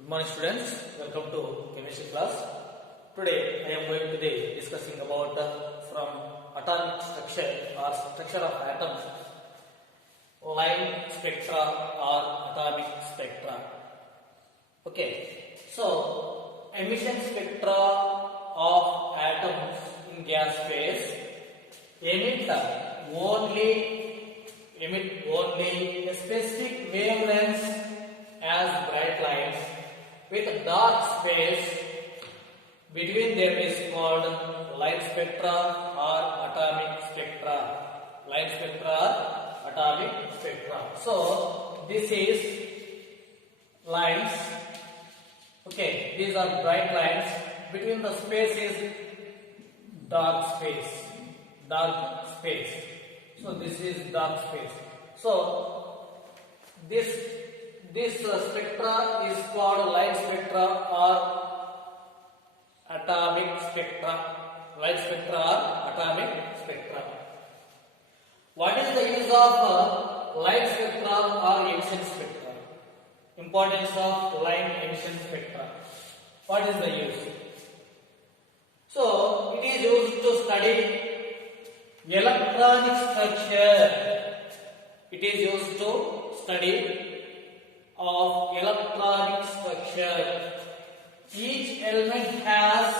Good morning students, welcome to chemistry class. Today I am going to be discussing about from atomic structure or structure of atoms, line spectra or atomic spectra. Okay, so emission spectra of atoms in gas phase emit only a specific wavelength as bright lines with dark space between them is called line spectra or atomic spectra. Line spectra or atomic spectra. So this is lines. Okay, these are bright lines. Between the space is dark space. Dark space. So this is dark space. So this spectra is called line spectra or atomic spectra. Line spectra or atomic spectra. What is the use of line spectra or emission spectra? Importance of line emission spectra. What is the use? So it is used to study electronic structure. It is used to study of electronic structure. Each element has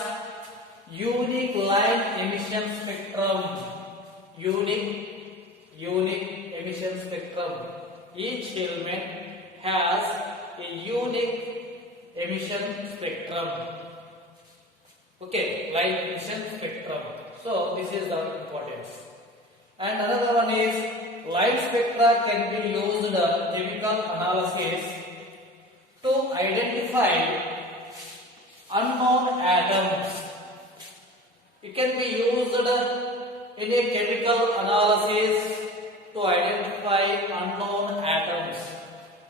unique line emission spectrum. Unique emission spectrum. Each element has a unique emission spectrum. Okay, line emission spectrum. So this is the importance. And another one is line spectra can be used in chemical analysis to identify unknown atoms. It can be used in a chemical analysis to identify unknown atoms.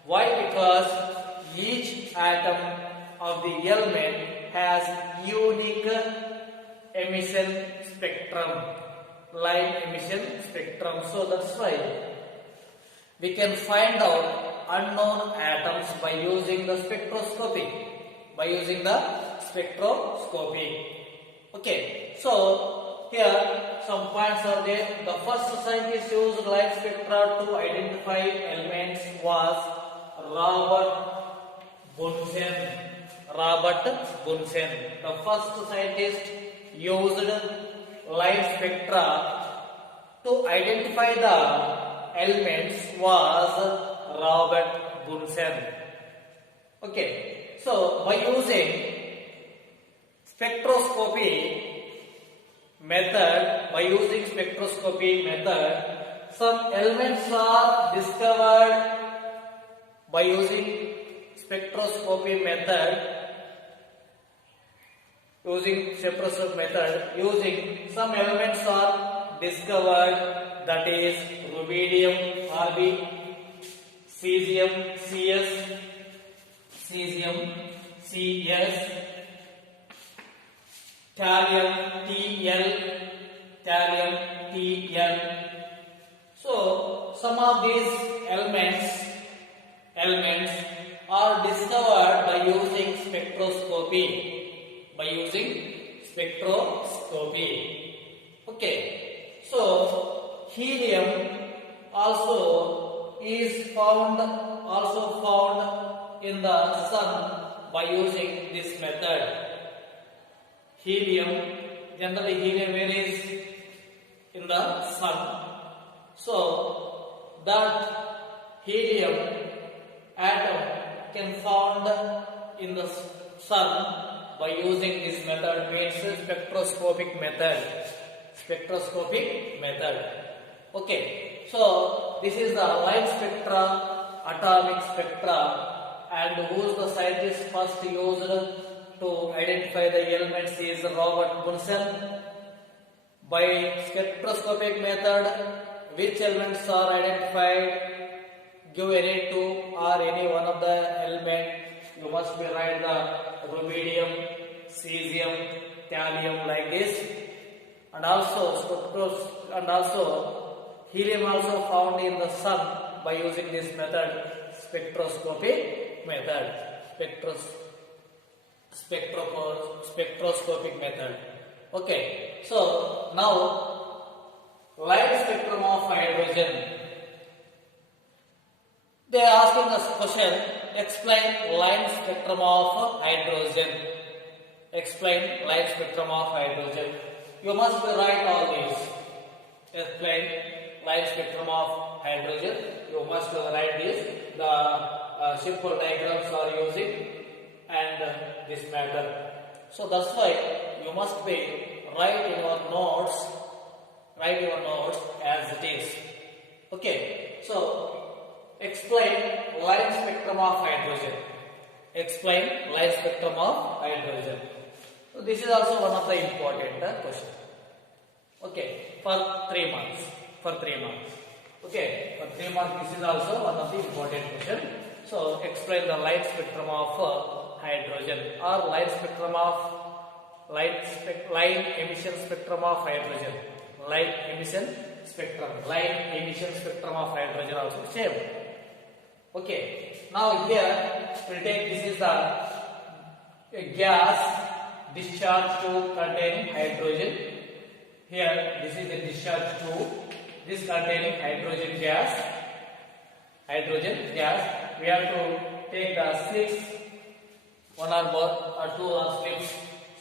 Why? Because each atom of the element has unique emission spectrum, line emission spectrum. So that's why we can find out unknown atoms by using the spectroscopy. Okay, so here some points are there. The first scientist used line spectra to identify elements was Robert Bunsen. The first scientist used line spectra to identify the elements was Robert Bunsen. Okay, so by using spectroscopy method, some elements are discovered by using spectroscopy method. Some elements are discovered, that is rubidium Rb, cesium Cs, thallium Tl. So some of these elements are discovered by using spectroscopy. Okay, so helium also found in the sun by using this method. Generally helium is in the sun. So that helium atom can found in the sun by using this method, means spectroscopic method. Okay, so this is the line spectra, atomic spectra, and who is the scientist first used to identify the elements is Robert Bunsen. By spectroscopic method, which elements are identified? Give any two or any one of the element. You must be write the rubidium, cesium, thallium like this. And also helium also found in the sun by using this method, spectroscopic method. spectroscopic method. Okay, so now light spectrum of hydrogen. They are asking us question, explain light spectrum of hydrogen. Explain light spectrum of hydrogen. You must write all these. Explain light spectrum of hydrogen. You must write this. The simple diagrams are using and this matter. So that's why you must be write your notes. Write your notes as it is. Okay. So explain light spectrum of hydrogen. Explain light spectrum of hydrogen. So this is also one of the important question. Okay, for 3 marks. For 3 marks. Okay, for 3 marks this is also one of the important question. So explain the light spectrum of hydrogen or light spectrum of light emission spectrum of hydrogen. Light emission spectrum of hydrogen also same. Okay, now here we'll take this is the gas discharge tube containing hydrogen. Here this is the discharge tube, this containing hydrogen gas. We have to take the slits, one or more or two or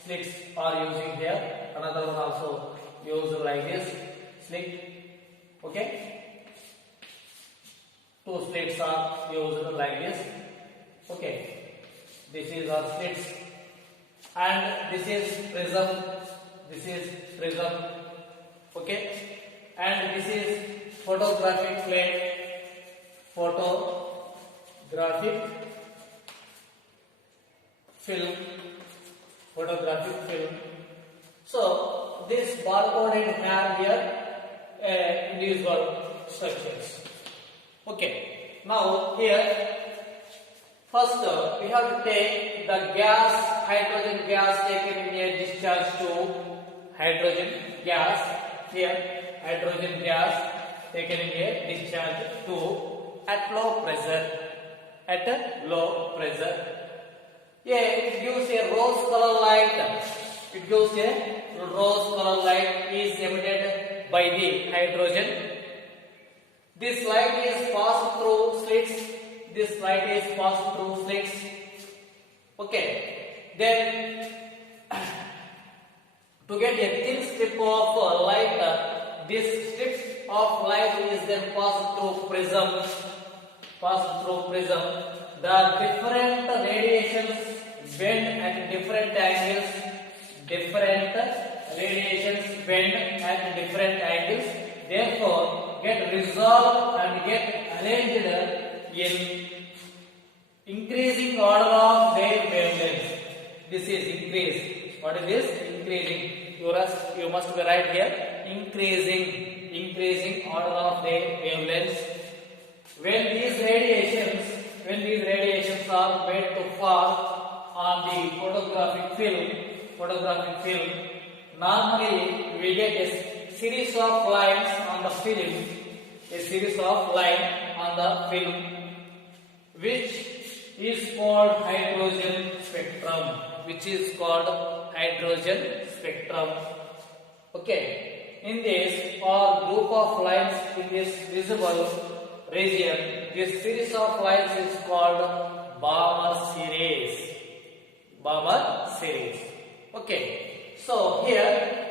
slits are using here. Another one also used like this slit. Okay, 2 slits are used like this. Okay, this is our slits and this is prism. Okay, and this is photographic plate. Photographic film. So this barcoded have here individual structures. Okay, now here first we have to take the hydrogen gas taken in a discharge tube. Hydrogen gas taken in a discharge tube at low pressure. Yeah, it gives a rose color light. Is emitted by the hydrogen. This light is passed through slits. Okay, then to get a thin strip of light, this strip of light is then passed through prism. The different radiations bend at different angles. Therefore, get resolved and get arranged in increasing order of their wavelength. This is increase. What is this? Increasing. You must write here increasing order of their wavelengths. When these radiations are made to fall on the photographic film, normally we get a series of lines on the film, which is called hydrogen spectrum. Okay, in this group of lines in this visible region, this series of lines is called Balmer series. Okay, so here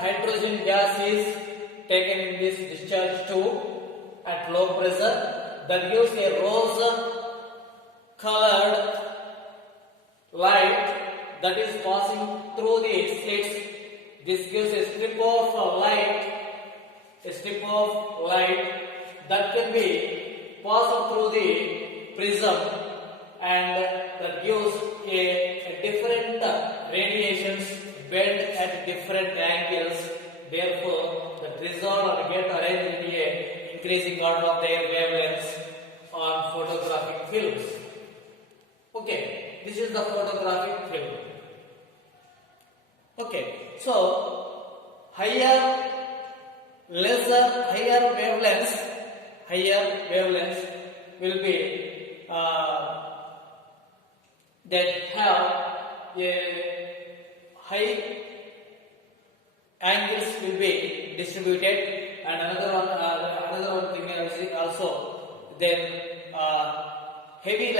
hydrogen gas is taken in this discharge tube at low pressure. That gives a rose colored light that is passing through the slits. This gives a strip of light that can be passed through the prism, and that gives a different radiations bend at different angles. Therefore, the resolve and get arranged in a increasing order of their wavelengths on photographic films. Okay, this is the photographic film. Okay, so higher wavelengths will be that have a high angles will be distributed, and another one thing is also then heavy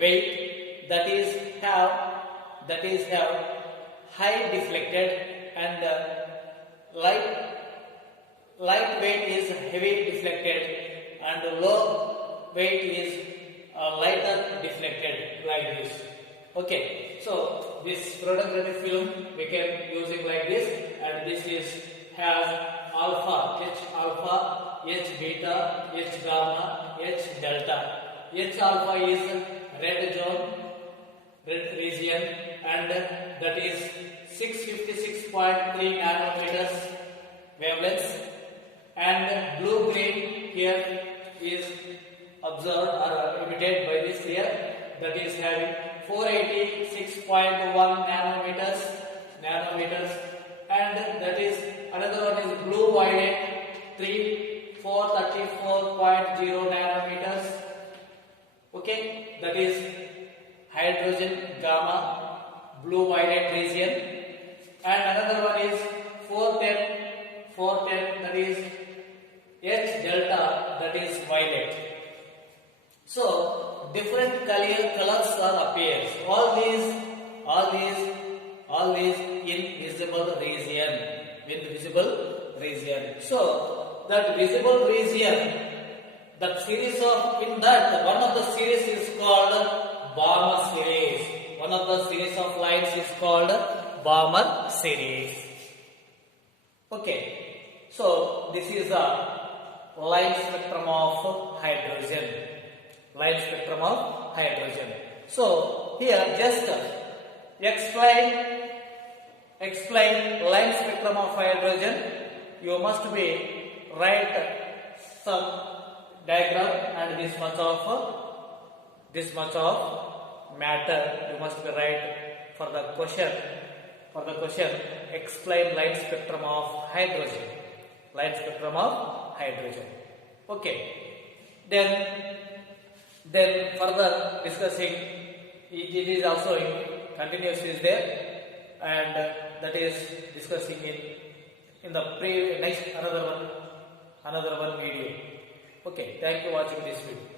weight that is have high deflected, and light weight is heavy deflected, and low weight is lighter deflected, like this. Okay, so this photographic film we can using like this, and this is has alpha, H alpha, H beta, H gamma, H delta. H alpha is red zone, red region, and that is 656.3 nanometers wavelengths, and blue green here is observed or emitted by this here, that is having 486.1 nanometers, and that is another one is blue violet 434.0 nanometers. Okay, that is hydrogen gamma, blue violet region, and another one is 410 that is H delta, that is violet. So different colors are appears. All these in visible region. So that visible region, that series of in that one of the series is called Balmer series. One of the series of lines is called Balmer series. Okay, so this is a line spectrum of hydrogen. So here just explain line spectrum of hydrogen. You must be write some diagram, and this much of matter you must be write for the question. Explain line spectrum of hydrogen. Okay, then further discussing, it is also continuous is there, and that is discussing in the next another one video. Okay, thank you for watching this video.